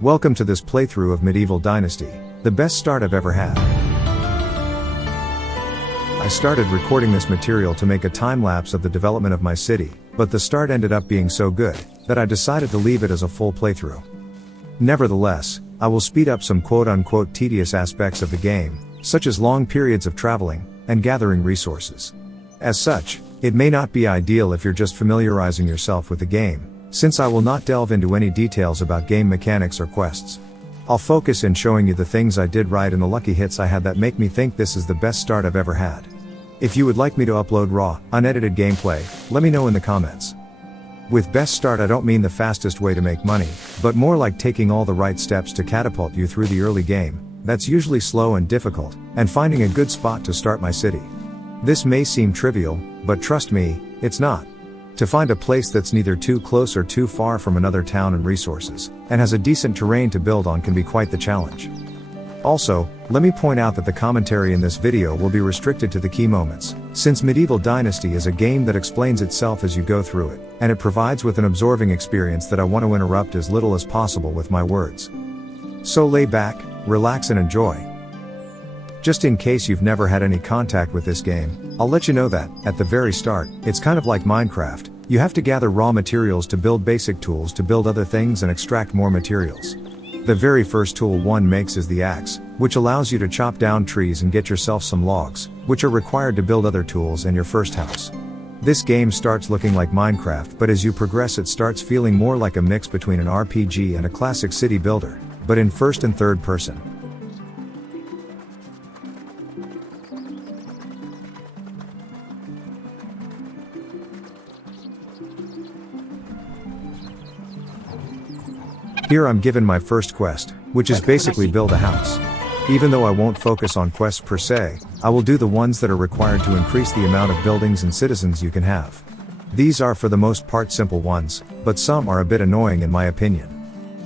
Welcome to this playthrough of Medieval Dynasty, the best start I've ever had. I started recording this material to make a time-lapse of the development of my city, but the start ended up being so good, that I decided to leave it as a full playthrough. Nevertheless, I will speed up some quote-unquote tedious aspects of the game, such as long periods of traveling, and gathering resources. As such, it may not be ideal if you're just familiarizing yourself with the game, since I will not delve into any details about game mechanics or quests. I'll focus in showing you the things I did right and the lucky hits I had that make me think this is the best start I've ever had. If you would like me to upload raw, unedited gameplay, let me know in the comments. With best start I don't mean the fastest way to make money, but more like taking all the right steps to catapult you through the early game, that's usually slow and difficult, and finding a good spot to start my city. This may seem trivial, but trust me, it's not. To find a place that's neither too close or too far from another town and resources, and has a decent terrain to build on can be quite the challenge. Also, let me point out that the commentary in this video will be restricted to the key moments, since Medieval Dynasty is a game that explains itself as you go through it, and it provides with an absorbing experience that I want to interrupt as little as possible with my words. So lay back, relax and enjoy. Just in case you've never had any contact with this game, I'll let you know that, at the very start, it's kind of like Minecraft. You have to gather raw materials to build basic tools to build other things and extract more materials. The very first tool one makes is the axe, which allows you to chop down trees and get yourself some logs, which are required to build other tools and your first house. This game starts looking like Minecraft, but as you progress it starts feeling more like a mix between an RPG and a classic city builder, but in first and third person. Here I'm given my first quest, which is basically build a house. Even though I won't focus on quests per se, I will do the ones that are required to increase the amount of buildings and citizens you can have. These are for the most part simple ones, but some are a bit annoying in my opinion.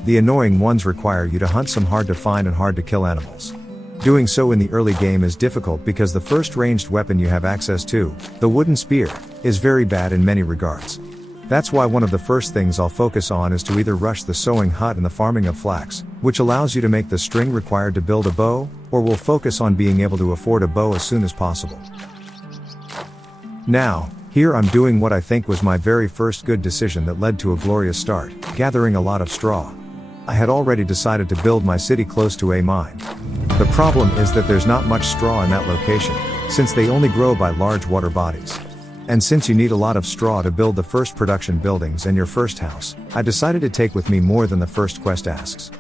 The annoying ones require you to hunt some hard to find and hard to kill animals. Doing so in the early game is difficult because the first ranged weapon you have access to, the wooden spear, is very bad in many regards. That's why one of the first things I'll focus on is to either rush the sewing hut and the farming of flax, which allows you to make the string required to build a bow, or we'll focus on being able to afford a bow as soon as possible. Now, here I'm doing what I think was my very first good decision that led to a glorious start, gathering a lot of straw. I had already decided to build my city close to a mine. The problem is that there's not much straw in that location, since they only grow by large water bodies. And since you need a lot of straw to build the first production buildings and your first house, I decided to take with me more than the first quest asks.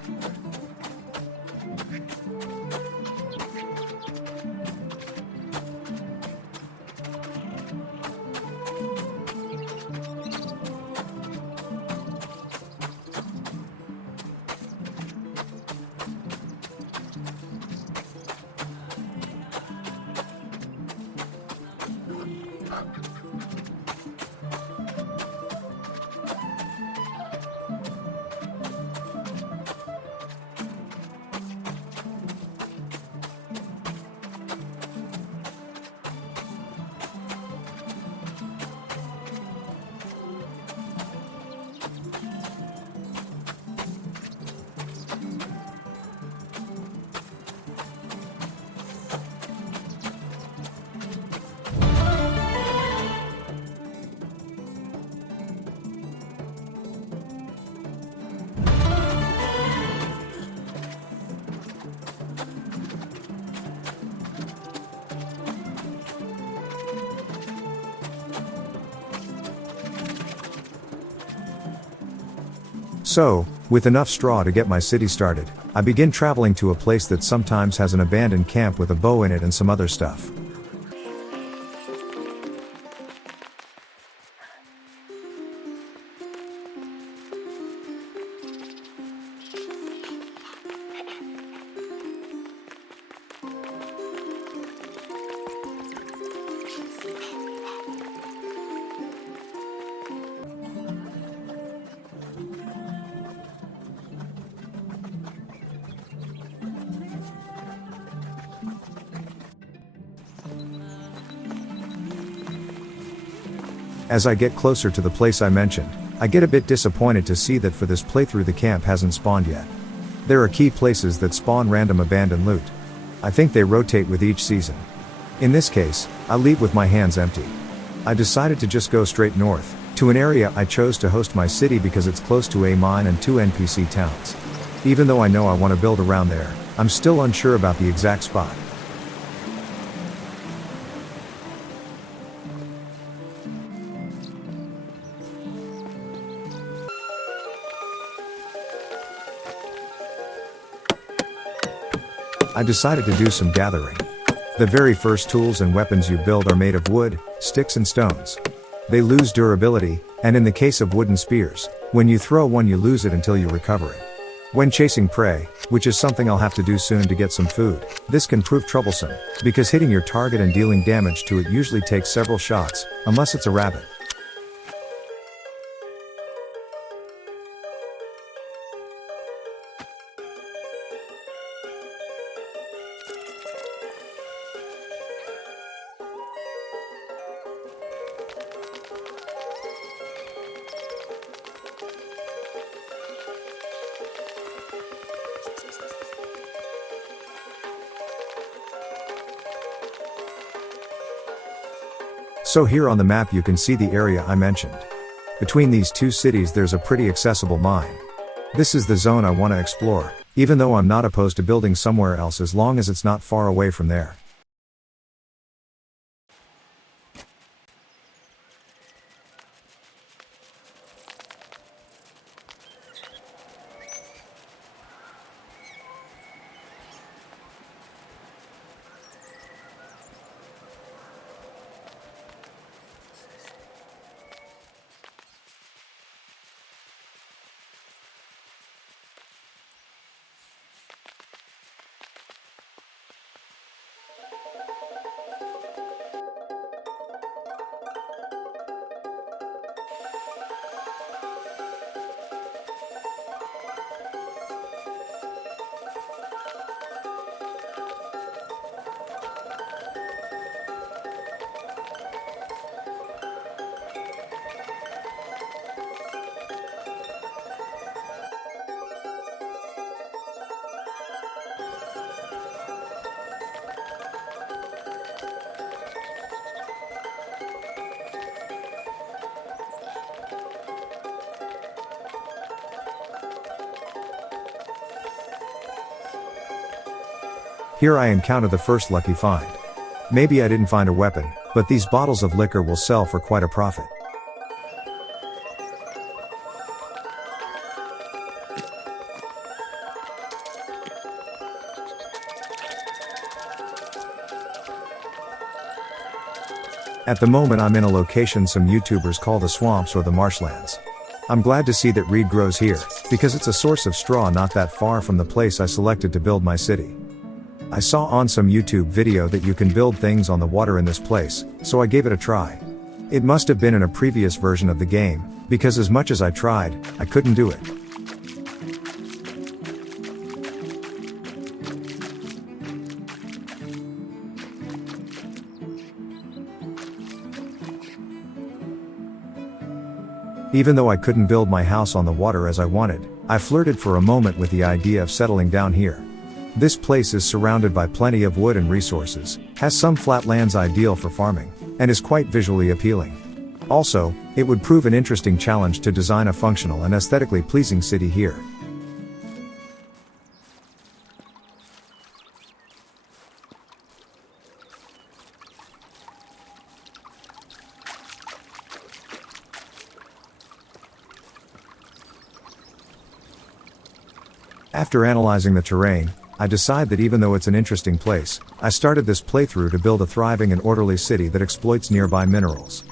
So, with enough straw to get my city started, I begin traveling to a place that sometimes has an abandoned camp with a bow in it and some other stuff. As I get closer to the place I mentioned, I get a bit disappointed to see that for this playthrough the camp hasn't spawned yet. There are key places that spawn random abandoned loot. I think they rotate with each season. In this case, I leave with my hands empty. I decided to just go straight north, to an area I chose to host my city because it's close to a mine and 2 NPC towns. Even though I know I want to build around there, I'm still unsure about the exact spot. I decided to do some gathering. The very first tools and weapons you build are made of wood, sticks and stones. They lose durability, and in the case of wooden spears, when you throw one you lose it until you recover it. When chasing prey, which is something I'll have to do soon to get some food, this can prove troublesome, because hitting your target and dealing damage to it usually takes several shots, unless it's a rabbit. So here on the map you can see the area I mentioned. Between these two cities there's a pretty accessible mine. This is the zone I want to explore, even though I'm not opposed to building somewhere else as long as it's not far away from there. Here I encounter the first lucky find. Maybe I didn't find a weapon, but these bottles of liquor will sell for quite a profit. At the moment I'm in a location some YouTubers call the swamps or the marshlands. I'm glad to see that reed grows here, because it's a source of straw not that far from the place I selected to build my city. I saw on some YouTube video that you can build things on the water in this place, so I gave it a try. It must have been in a previous version of the game, because as much as I tried, I couldn't do it. Even though I couldn't build my house on the water as I wanted, I flirted for a moment with the idea of settling down here. This place is surrounded by plenty of wood and resources, has some flat lands ideal for farming, and is quite visually appealing. Also, it would prove an interesting challenge to design a functional and aesthetically pleasing city here. After analyzing the terrain, I decide that even though it's an interesting place, I started this playthrough to build a thriving and orderly city that exploits nearby minerals.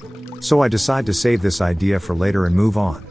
So I decide to save this idea for later and move on.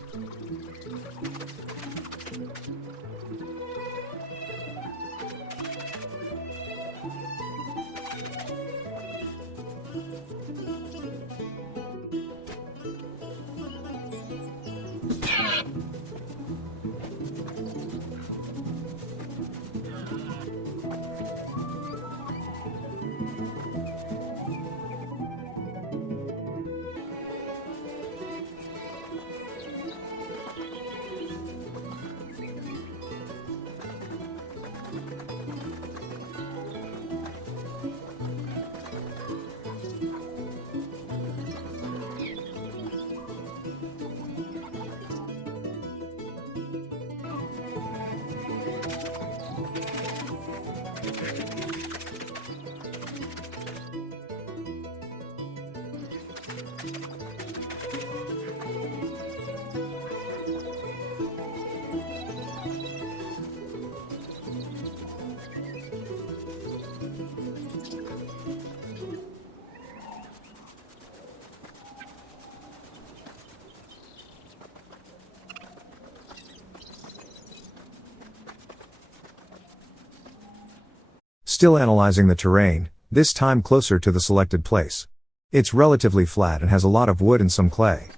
still analyzing the terrain, this time closer to the selected place. It's relatively flat and has a lot of wood and some clay.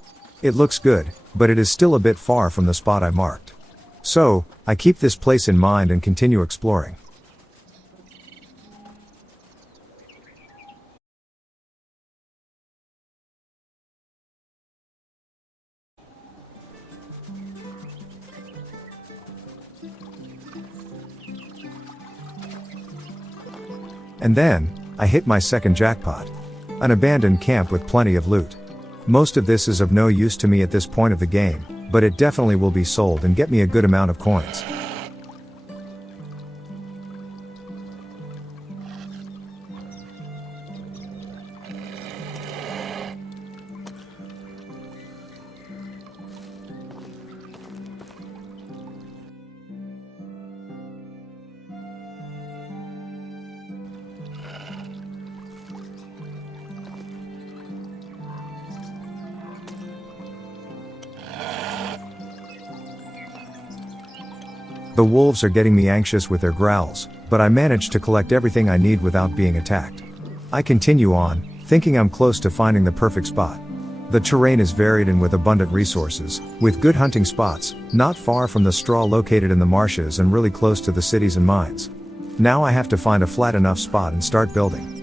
It looks good, but it is still a bit far from the spot I marked. So, I keep this place in mind and continue exploring. And then, I hit my second jackpot. An abandoned camp with plenty of loot. Most of this is of no use to me at this point of the game, but it definitely will be sold and get me a good amount of coins. The wolves are getting me anxious with their growls, but I manage to collect everything I need without being attacked. I continue on, thinking I'm close to finding the perfect spot. The terrain is varied and with abundant resources, with good hunting spots, not far from the straw located in the marshes and really close to the cities and mines. Now I have to find a flat enough spot and start building.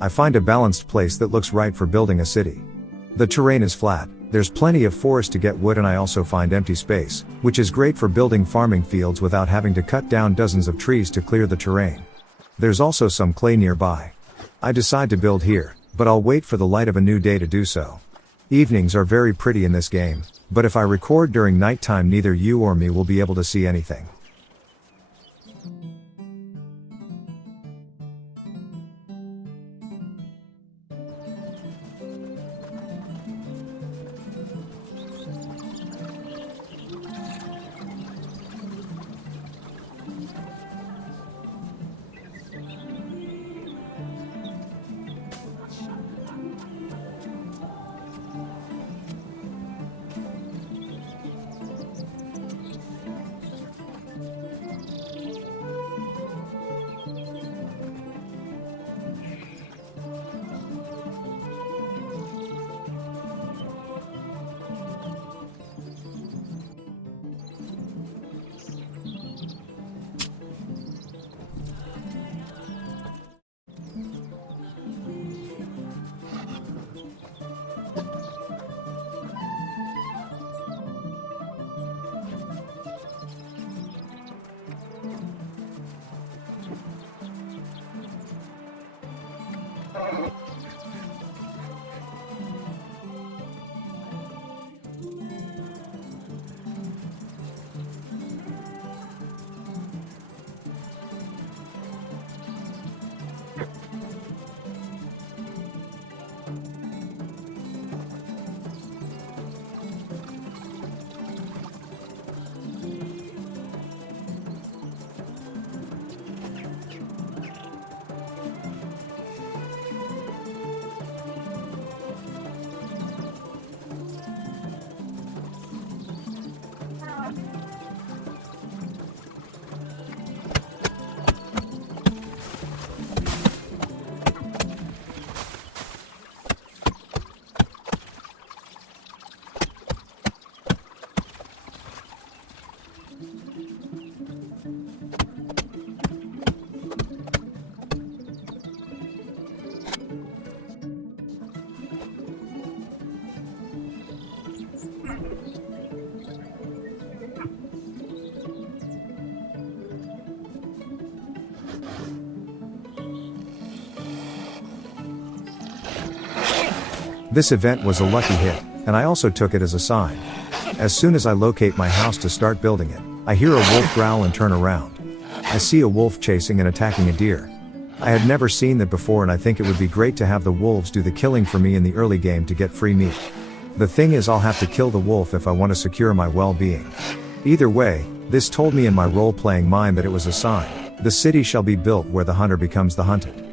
I find a balanced place that looks right for building a city. The terrain is flat, there's plenty of forest to get wood, and I also find empty space, which is great for building farming fields without having to cut down dozens of trees to clear the terrain. There's also some clay nearby. I decide to build here, but I'll wait for the light of a new day to do so. Evenings are very pretty in this game, but if I record during nighttime neither you or me will be able to see anything. This event was a lucky hit, and I also took it as a sign. As soon as I locate my house to start building it, I hear a wolf growl and turn around. I see a wolf chasing and attacking a deer. I had never seen that before, and I think it would be great to have the wolves do the killing for me in the early game to get free meat. The thing is, I'll have to kill the wolf if I want to secure my well-being. Either way, this told me in my role-playing mind that it was a sign. The city shall be built where the hunter becomes the hunted.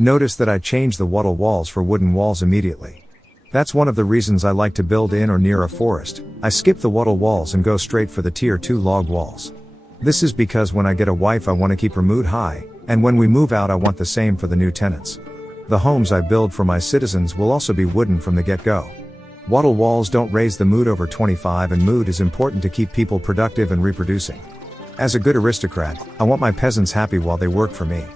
Notice that I changed the wattle walls for wooden walls immediately. That's one of the reasons I like to build in or near a forest. I skip the wattle walls and go straight for the tier 2 log walls. This is because when I get a wife I want to keep her mood high, and when we move out I want the same for the new tenants. The homes I build for my citizens will also be wooden from the get-go. Wattle walls don't raise the mood over 25, and mood is important to keep people productive and reproducing. As a good aristocrat, I want my peasants happy while they work for me.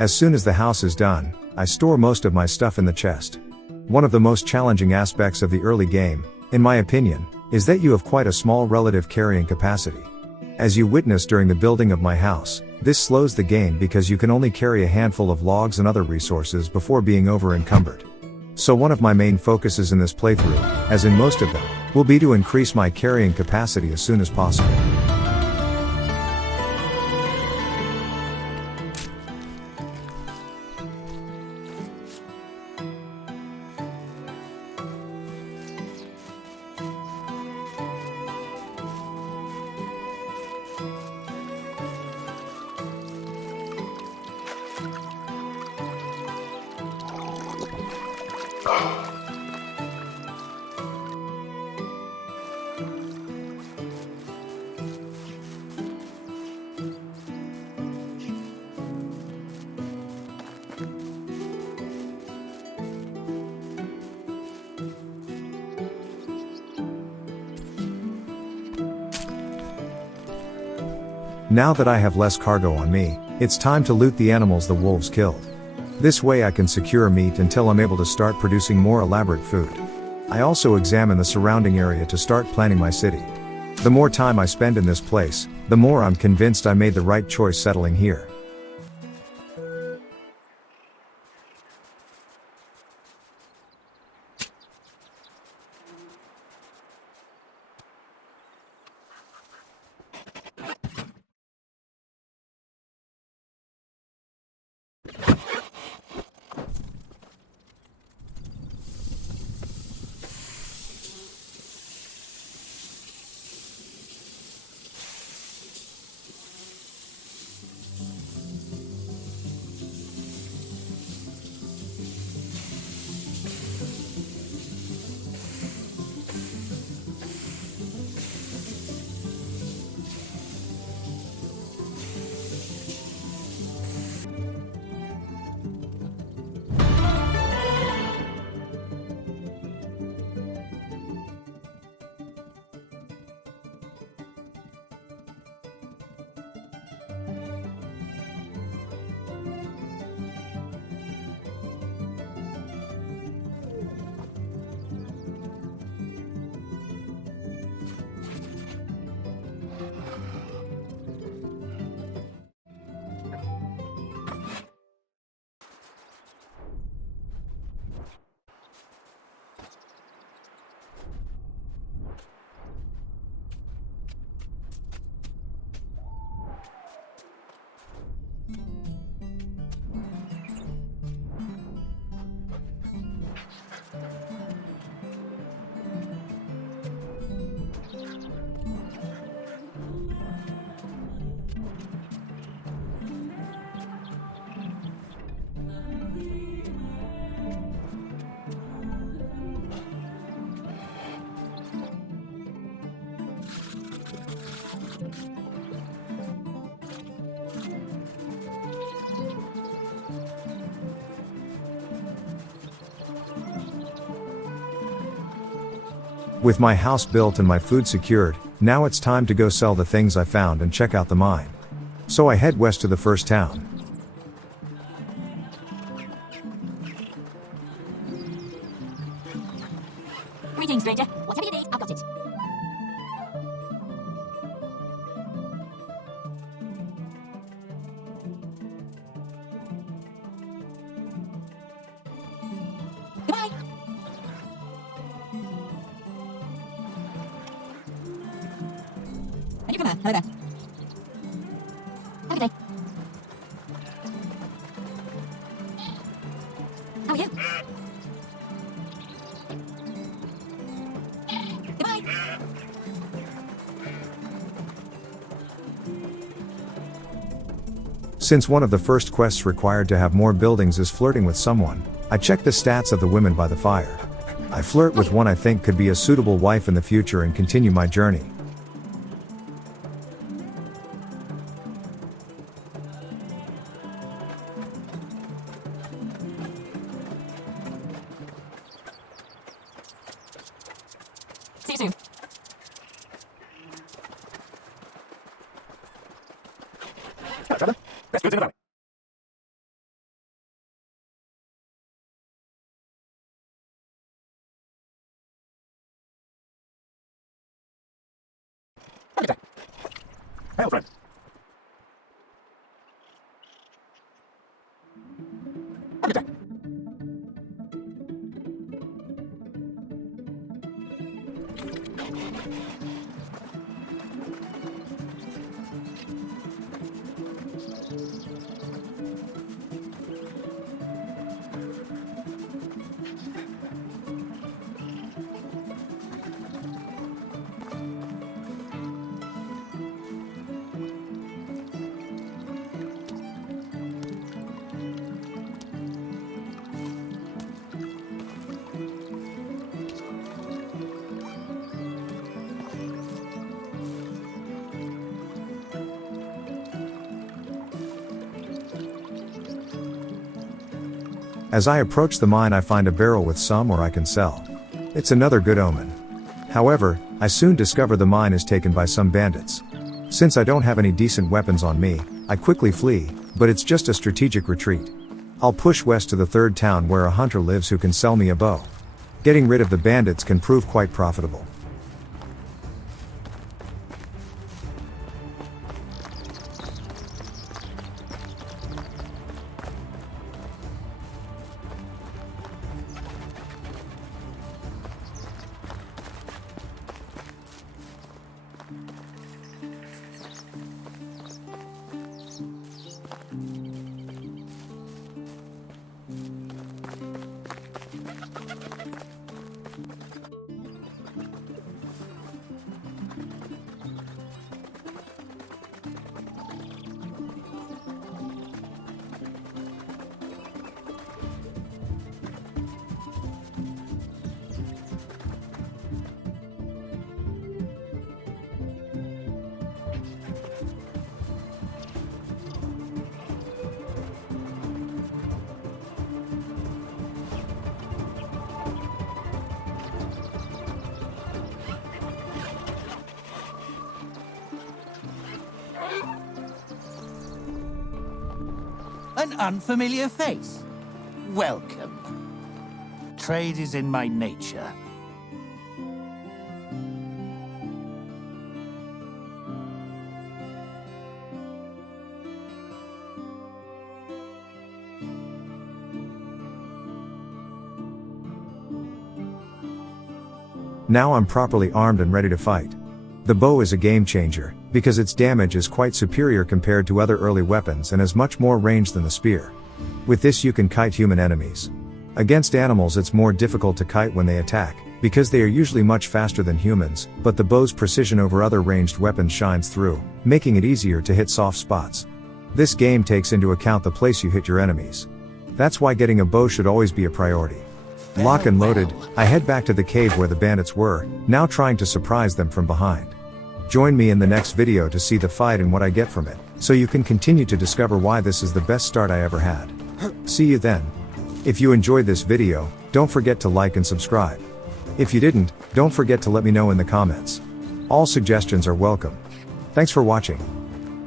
As soon as the house is done, I store most of my stuff in the chest. One of the most challenging aspects of the early game, in my opinion, is that you have quite a small relative carrying capacity. As you witnessed during the building of my house, this slows the game because you can only carry a handful of logs and other resources before being over-encumbered. So one of my main focuses in this playthrough, as in most of them, will be to increase my carrying capacity as soon as possible. Now that I have less cargo on me, it's time to loot the animals the wolves killed. This way I can secure meat until I'm able to start producing more elaborate food. I also examine the surrounding area to start planning my city. The more time I spend in this place, the more I'm convinced I made the right choice settling here. With my house built and my food secured, now it's time to go sell the things I found and check out the mine. So I head west to the first town. Greetings, stranger. Whatever you need, I've got it. Goodbye. And you come out. Hello there. Have a good day. How are you? Goodbye. Since one of the first quests required to have more buildings is flirting with someone, I check the stats of the women by the fire. I flirt with one I think could be a suitable wife in the future and continue my journey. See you soon. Best goods in the valley. Hail, friend. Have a good day. As I approach the mine, I find a barrel with some ore I can sell. It's another good omen. However, I soon discover the mine is taken by some bandits. Since I don't have any decent weapons on me, I quickly flee, but it's just a strategic retreat. I'll push west to the third town where a hunter lives who can sell me a bow. Getting rid of the bandits can prove quite profitable. An unfamiliar face. Welcome. Trade is in my nature. Now I'm properly armed and ready to fight. The bow is a game changer, because its damage is quite superior compared to other early weapons and has much more range than the spear. With this you can kite human enemies. Against animals it's more difficult to kite when they attack, because they are usually much faster than humans, but the bow's precision over other ranged weapons shines through, making it easier to hit soft spots. This game takes into account the place you hit your enemies. That's why getting a bow should always be a priority. Lock and loaded, I head back to the cave where the bandits were, now trying to surprise them from behind. Join me in the next video to see the fight and what I get from it, so you can continue to discover why this is the best start I ever had. See you then. If you enjoyed this video, don't forget to like and subscribe. If you didn't, don't forget to let me know in the comments. All suggestions are welcome. Thanks for watching.